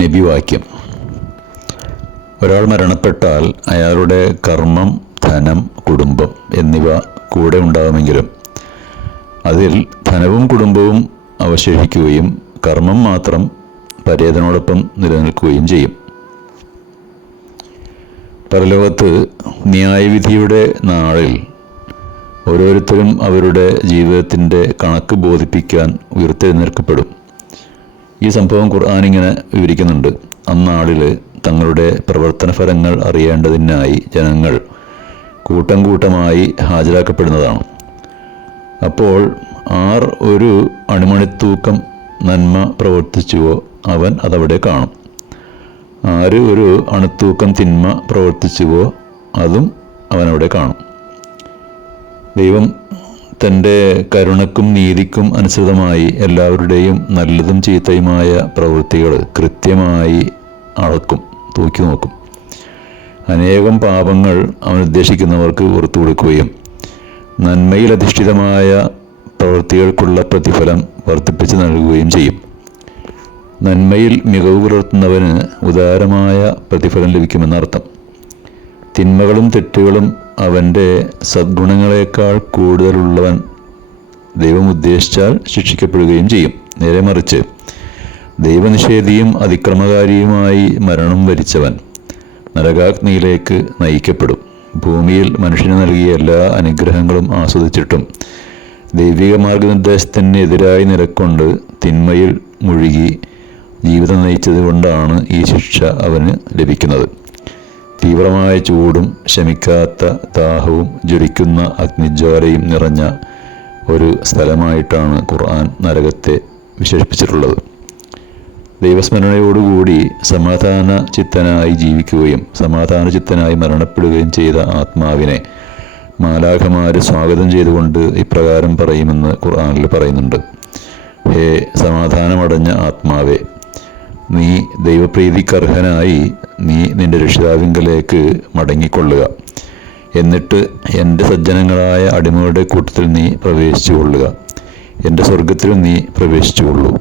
നബിവാക്യം. ഒരാൾ മരണപ്പെട്ടാൽ അയാളുടെ കർമ്മം, ധനം, കുടുംബം എന്നിവ കൂടെ ഉണ്ടാവുമെങ്കിലും അതിൽ ധനവും കുടുംബവും അവശേഷിക്കുകയും കർമ്മം മാത്രം പരേതനോടൊപ്പം നിലനിൽക്കുകയും ചെയ്യും. പരലോകത്ത് ന്യായവിധിയുടെ നാളിൽ ഓരോരുത്തരും അവരുടെ ജീവിതത്തിൻ്റെ കണക്ക് ബോധിപ്പിക്കാൻ ഉയർത്തെഴുന്നേൽക്കപ്പെടും. ഈ സംഭവം ഖുർആനിങ്ങനെ വിവരിക്കുന്നുണ്ട്. അന്നാളിൽ തങ്ങളുടെ പ്രവർത്തന ഫലങ്ങൾ അറിയേണ്ടതിനായി ജനങ്ങൾ കൂട്ടം കൂട്ടമായി ഹാജരാക്കപ്പെടുന്നതാണ്. അപ്പോൾ ആർ ഒരു അണുമണിത്തൂക്കം നന്മ പ്രവർത്തിച്ചുവോ അവൻ അതവിടെ കാണും. ആര് ഒരു അണുത്തൂക്കം തിന്മ പ്രവർത്തിച്ചുവോ അതും അവനവിടെ കാണും. ദൈവം തൻ്റെ കരുണക്കും നീതിക്കും അനുസൃതമായി എല്ലാവരുടെയും നല്ലതും ചീത്തയുമായ പ്രവൃത്തികൾ കൃത്യമായി അളക്കും, തൂക്കി നോക്കും. അനേകം പാപങ്ങൾ അവൻ ഉദ്ദേശിക്കുന്നവർക്ക് പുറത്തു കൊടുക്കുകയും നന്മയിൽ അധിഷ്ഠിതമായ പ്രവൃത്തികൾക്കുള്ള പ്രതിഫലം വർദ്ധിപ്പിച്ച് നൽകുകയും ചെയ്യും. നന്മയിൽ മികവ് പുലർത്തുന്നവന് ഉദാരമായ പ്രതിഫലം ലഭിക്കുമെന്നർത്ഥം. തിന്മകളും തെറ്റുകളും അവൻ്റെ സദ്ഗുണങ്ങളെക്കാൾ കൂടുതലുള്ളവൻ ദൈവം ഉദ്ദേശിച്ചാൽ ശിക്ഷിക്കപ്പെടുകയും ചെയ്യും. നേരെ മറിച്ച് ദൈവനിഷേധിയും അതിക്രമകാരിയുമായി മരണം വരിച്ചവൻ നരകാഗ്നിയിലേക്ക് നയിക്കപ്പെടും. ഭൂമിയിൽ മനുഷ്യന് നൽകിയ എല്ലാ അനുഗ്രഹങ്ങളും ആസ്വദിച്ചിട്ടും ദൈവിക മാർഗനിർദ്ദേശത്തിന് എതിരായി നിലക്കൊണ്ട് തിന്മയിൽ മുഴുകി ജീവിതം നയിച്ചത് കൊണ്ടാണ് ഈ ശിക്ഷ അവന് ലഭിക്കുന്നത്. തീവ്രമായ ചൂടും ശമിക്കാത്ത ദാഹവും ജ്വലിക്കുന്ന അഗ്നിജ്വാലയും നിറഞ്ഞ ഒരു സ്ഥലമായിട്ടാണ് ഖുർആൻ നരകത്തെ വിശേഷിപ്പിച്ചിട്ടുള്ളത്. ദൈവസ്മരണയോടുകൂടി സമാധാന ചിത്തനായി ജീവിക്കുകയും സമാധാന ചിത്തനായി മരണപ്പെടുകയും ചെയ്ത ആത്മാവിനെ മാലാഖമാർ സ്വാഗതം ചെയ്തുകൊണ്ട് ഇപ്രകാരം പറയുമെന്ന് ഖുർആനിൽ പറയുന്നുണ്ട്. ഹേ സമാധാനമടഞ്ഞ ആത്മാവേ, നീ ദൈവപ്രീതിക്കർഹനായി നീ നിന്റെ രക്ഷിതാവിങ്കലേക്ക് മടങ്ങിക്കൊള്ളുക. എന്നിട്ട് എൻ്റെ സജ്ജനങ്ങളായ അടിമകളുടെ കൂട്ടത്തിൽ നീ പ്രവേശിച്ചു കൊള്ളുക. എൻ്റെ സ്വർഗത്തിലും നീ പ്രവേശിച്ചു കൊള്ളൂ.